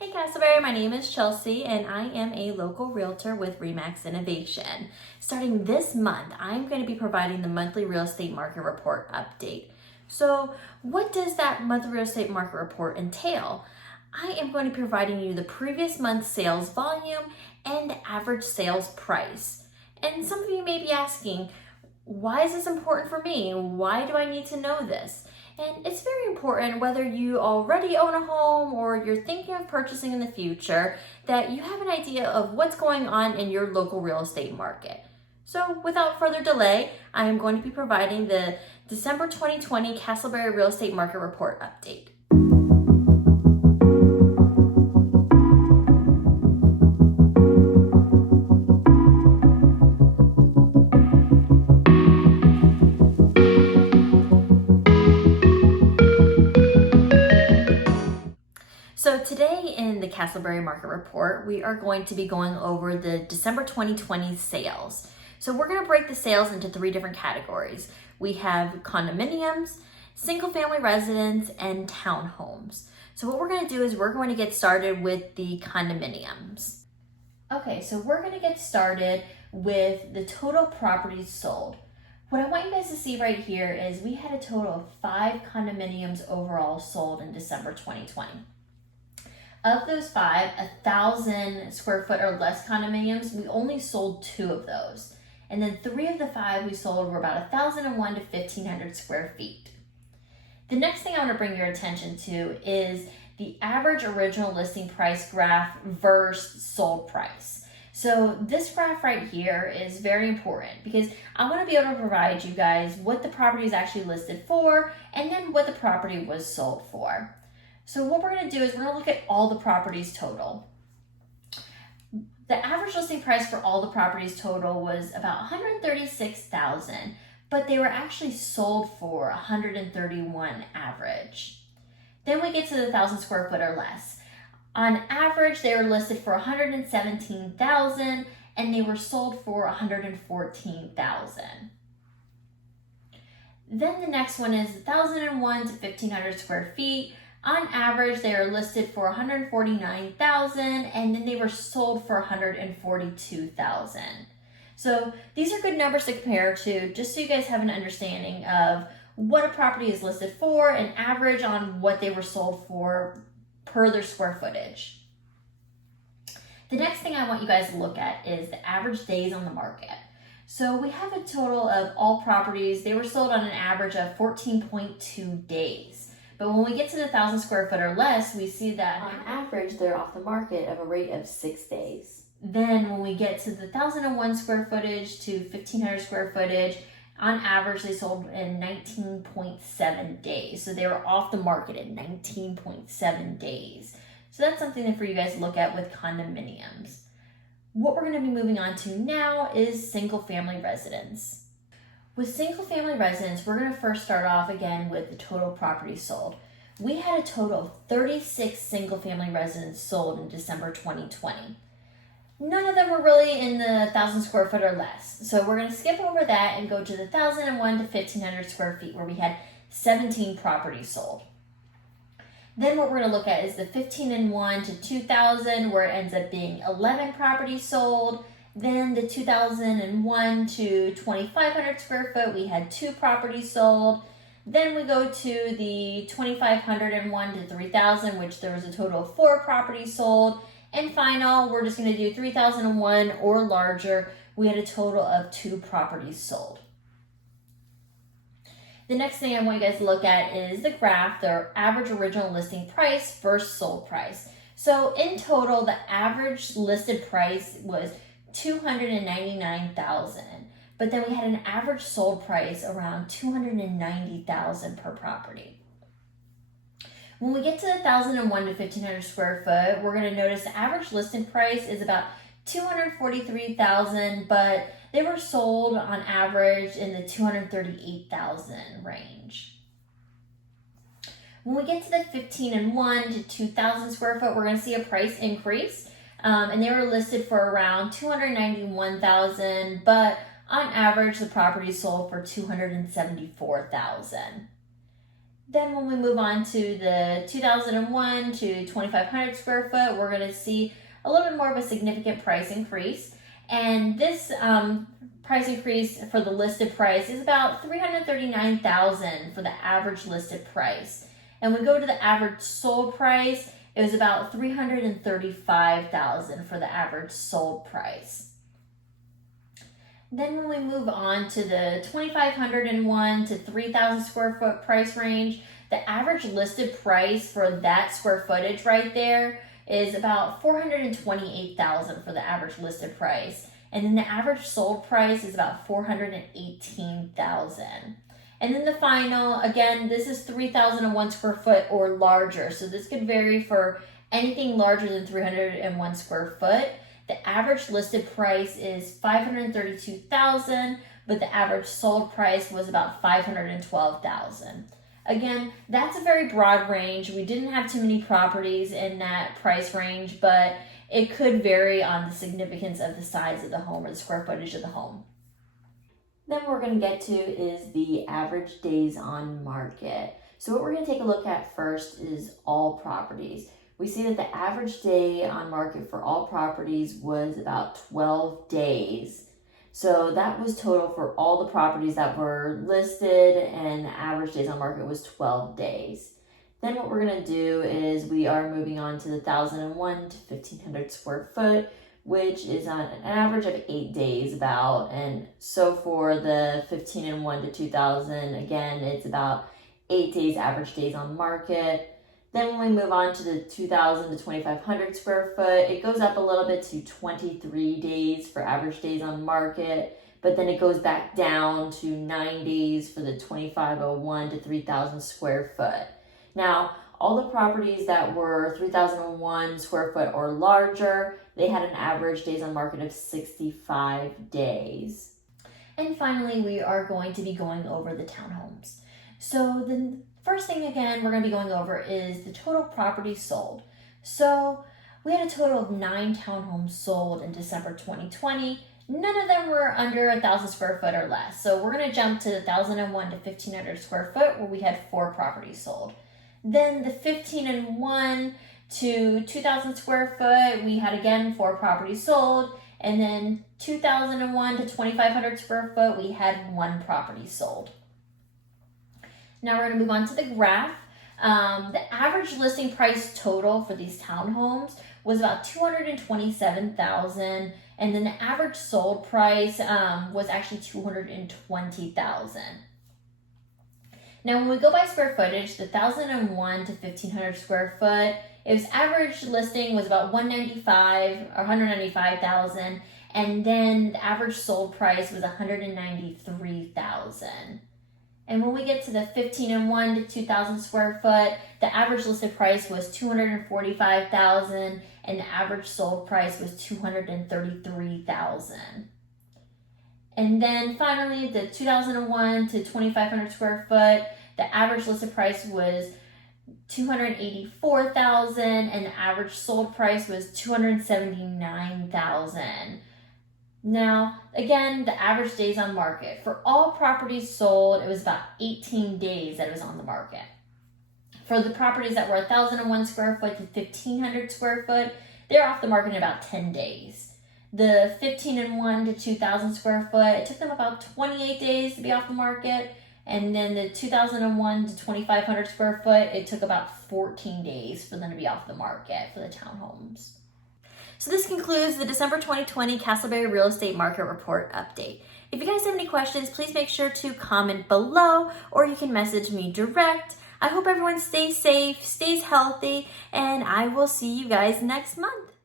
Hey Casselberry, my name is Chelsea and I am a local realtor with 𝐟𝐨𝐥𝐸 Innovation. Starting this month, I'm going to be providing the monthly real estate market report update. So what does that monthly real estate market report entail? I am going to be providing you the previous month's sales volume and average sales price. And some of you may be asking, why is this important for me? Why do I need to know this? And it's very important whether you already own a home or you're thinking of purchasing in the future that you have an idea of what's going on in your local real estate market. So without further delay, I am going to be providing the December 2020 Casselberry Real Estate Market Report update. So today in the Casselberry Market Report, we are going to be going over the December 2020 sales. So we're going to break the sales into three different categories. We have condominiums, single family residence, and townhomes. So what we're going to do is we're going to get started with the condominiums. Okay, so we're going to get started with the total properties sold. What I want you guys to see right here is we had a total of 5 condominiums overall sold in December 2020. Of those 5, 1,000 square foot or less condominiums, we only sold 2 of those. And then 3 of the 5 we sold were about 1,001 to 1,500 square feet. The next thing I want to bring your attention to is the average original listing price graph versus sold price. So this graph right here is very important because I want to be able to provide you guys what the property is actually listed for and then what the property was sold for. So what we're going to do is we're going to look at all the properties total. The average listing price for all the properties total was about $136,000, but they were actually sold for $131,000 average. Then we get to the 1,000 square foot or less. On average, they were listed for $117,000 and they were sold for $114,000. Then the next one is 1,001 to 1,500 square feet. On average, they are listed for $149,000 and then they were sold for $142,000. So these are good numbers to compare to just so you guys have an understanding of what a property is listed for and average on what they were sold for per their square footage. The next thing I want you guys to look at is the average days on the market. So we have a total of all properties. They were sold on an average of 14.2 days. But when we get to the 1,000 square foot or less, we see that on average, they're off the market of a rate of 6 days. Then when we get to the 1,001 square footage to 1,500 square footage, on average, they sold in 19.7 days. So they were off the market in 19.7 days. So that's something for you guys to look at with condominiums. What we're going to be moving on to now is single family residence. With single family residence, we're going to first start off again with the total properties sold. We had a total of 36 single family residents sold in December 2020. None of them were really in the 1,000 square foot or less. So we're going to skip over that and go to the 1,001 to 1,500 square feet where we had 17 properties sold. Then what we're going to look at is the 1,501 to 2,000 where it ends up being 11 properties sold. Then the 2,001 to 2,500 square foot, we had 2 properties sold. Then we go to the 2,501 to 3,000, which there was a total of 4 properties sold. And final, we're just going to do 3,001 or larger. We had a total of 2 properties sold. The next thing I want you guys to look at is the graph, the average original listing price versus sold price. So in total, the average listed price was $299,000, but then we had an average sold price around $290,000 per property. When we get to the 1,001 to 1,500 square foot, we're going to notice the average listed price is about $243,000, but they were sold on average in the $238,000 range. When we get to the 1,501 to 2,000 square foot, we're going to see a price increase. And they were listed for around $291,000, but on average, the property sold for $274,000. Then when we move on to the 2001 to 2500 square foot, we're going to see a little bit more of a significant price increase. And this price increase for the listed price is about $339,000 for the average listed price. And when we go to the average sold price, it was about $335,000 for the average sold price. Then when we move on to the 2,501 to 3,000 square foot price range, the average listed price for that square footage right there is about $428,000 for the average listed price. And then the average sold price is about $418,000. And then the final, again, this is 3,001 square foot or larger. So this could vary for anything larger than 301 square foot. The average listed price is $532,000, but the average sold price was about $512,000. Again, that's a very broad range. We didn't have too many properties in that price range, but it could vary on the significance of the size of the home or the square footage of the home. Then what we're going to get to is the average days on market. So what we're going to take a look at first is all properties. We see that the average day on market for all properties was about 12 days. So that was total for all the properties that were listed, and the average days on market was 12 days. Then what we're going to do is we are moving on to the 1,001 to 1,500 square foot, which is on an average of 8 days about. And so for the 1,501 to 2,000, again, it's about 8 days average days on market. Then when we move on to the 2,000 to 2,500 square foot, it goes up a little bit to 23 days for average days on market, but then it goes back down to 9 days for the 2,501 to 3,000 square foot. Now, all the properties that were 3,001 square foot or larger, they had an average days on market of 65 days. And finally, we are going to be going over the townhomes. So the first thing, again, we're going to be going over is the total properties sold. So we had a total of 9 townhomes sold in December 2020. None of them were under 1,000 square foot or less. So we're going to jump to the 1,001 to 1,500 square foot where we had 4 properties sold. Then the 1,501 to 2,000 square foot, we had again 4 properties sold. And then 2,001 to 2,500 square foot, we had 1 property sold. Now we're going to move on to the graph. The average listing price total for these townhomes was about $227,000, and then the average sold price was actually $220,000. Now when we go by square footage, the 1,001 to 1,500 square foot, its average listing was about $195,000, and then the average sold price was $193,000. And when we get to the 1,501 to 2,000 square foot, the average listed price was $245,000, and the average sold price was $233,000. And then finally, the 2,001 to 2,500 square foot, the average listed price was $284,000, and the average sold price was $279,000. Now, again, the average days on market. For all properties sold, it was about 18 days that it was on the market. For the properties that were 1,001 square foot to 1,500 square foot, they're off the market in about 10 days. The 1,501 to 2,000 square foot, it took them about 28 days to be off the market. And then the 2,001 to 2,500 square foot, it took about 14 days for them to be off the market for the townhomes. So this concludes the December 2020 Casselberry Real Estate Market Report update. If you guys have any questions, please make sure to comment below, or you can message me direct. I hope everyone stays safe, stays healthy, and I will see you guys next month.